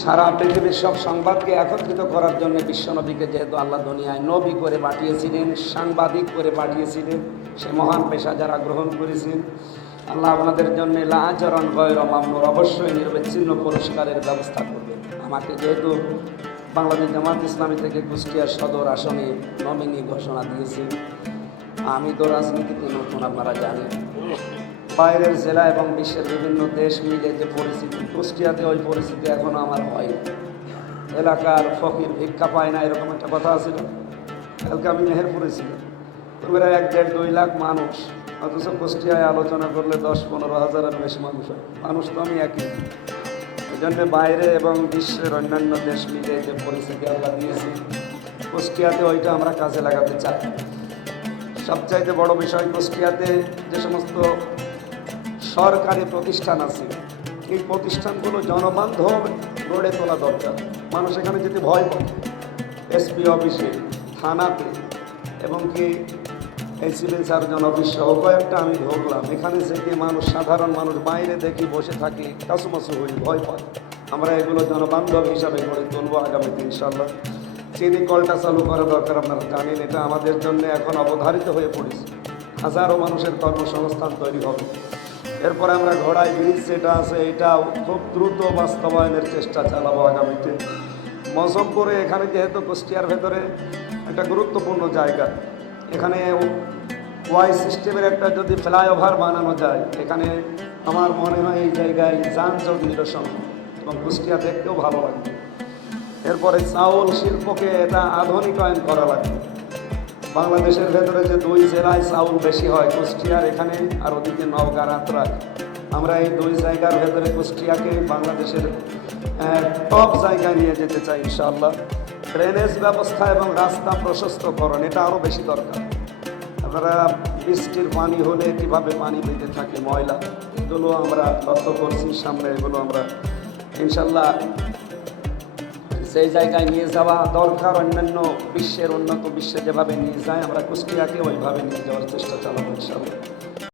সারা পৃথিবীর সব সংবাদকে একত্রিত করার জন্য বিশ্বনবীকে যেহেতু আল্লাহ দুনিয়ায় নবী করে পাঠিয়েছিলেন, সাংবাদিক করে পাঠিয়েছিলেন, সে মহান পেশা যারা গ্রহণ করেছেন, আল্লাহ আপনাদের জন্য লাচরণ গয়র মামনুর, অবশ্যই নির্বিচ্ছিন্ন পুরস্কারের ব্যবস্থা করবেন। আমাকে যেহেতু বাংলাদেশ জামাত ইসলামী থেকে কুষ্টিয়া সদর আসনে নমিনি ঘোষণা দিয়েছে আমি তো রাজনীতিতে নতুন, আপনারা জানেন। বাইরের জেলা এবং বিশ্বের বিভিন্ন দেশ মিলে যে পরিস্থিতি, কুষ্টিয়াতে ওই পরিস্থিতি এখনও আমার হয় এলাকার ফকির ভিক্ষা পায় না, এরকম একটা কথা আছে কালকে আমি মেহেরপুরে ছিলাম। তোমরা এক দেড় দুই লাখ মানুষ, অথচ কুষ্টিয়ায় আলোচনা করলে দশ পনেরো হাজারের বেশি মানুষ হয়। মানুষ তো আমি একই। এই জন্য বাইরে এবং বিশ্বের অন্যান্য দেশ মিলে যে পরিস্থিতি আল্লাহ দিয়েছে, কুষ্টিয়াতে ওইটা আমরা কাজে লাগাতে চাই। সবচাইতে বড় বিষয়, কুষ্টিয়াতে যে সমস্ত সরকারি প্রতিষ্ঠান আছে। এই প্রতিষ্ঠানগুলো জনবান্ধব গড়ে তোলা দরকার। মানুষ এখানে যদি ভয় পায় এসপি অফিসে থানাতে, এবং কি এই সিভিল সার্জন অফিস সহ কয়েকটা আমি ঢুকলাম। এখানে থেকে মানুষ, সাধারণ মানুষ বাইরে দেখি, বসে থাকে কাছুমাছু হই, ভয় পায়। আমরা এগুলো জনবান্ধব হিসাবে গড়ে তুলবো আগামীতে ইনশাল্লাহ চিনি কলটা চালু করা দরকার, আপনারা জানেন, এটা আমাদের জন্য এখন অবধারিত হয়ে পড়েছে। হাজারো মানুষের কর্মসংস্থান তৈরি হবে। এরপরে আমরা ঘোড়ায় ব্রিজ যেটা আছে, এটাও খুব দ্রুত বাস্তবায়নের চেষ্টা চালাবো আগামীতে। মজমপুরে এখানে যেহেতু কুষ্টিয়ার ভেতরে একটা গুরুত্বপূর্ণ জায়গা, এখানে ওয়াই সিস্টেমের একটা যদি ফ্লাইওভার বানানো যায়, এখানে আমার মনে হয় এই জায়গায় যানজট নিরসন এবং কুষ্টিয়া দেখতেও ভালো লাগবে। এরপরে চাউল শিল্পকে এটা আধুনিকায়ন করা লাগবে। বাংলাদেশের ভেতরে যে দুই জেলায় চাউল বেশি হয়, কুষ্টিয়ার এখানে আর ওদিকে নওগাঁ রাত্রাক আমরা এই দুই জায়গার ভেতরে কুষ্টিয়াকে বাংলাদেশের টপ জায়গায় নিয়ে যেতে চাই ইনশাআল্লাহ। ড্রেনেজ ব্যবস্থা এবং রাস্তা প্রশস্তকরণ, এটা আরও বেশি দরকার। আপনারা বৃষ্টির পানি হলে কীভাবে পানি বেঁধে থাকে ময়লা, এগুলো আমরা লক্ষ্য করছি, সামনে এগুলো আমরা ইনশাল্লাহ সেই জায়গায় নিয়ে যাওয়া দরকার অন্যান্য বিশ্বের উন্নত বিশ্বে যেভাবে নিয়ে যায়, আমরা কুষ্টিয়াকে ওইভাবে নিয়ে যাওয়ার চেষ্টা চালাবো ইনশাল্লাহ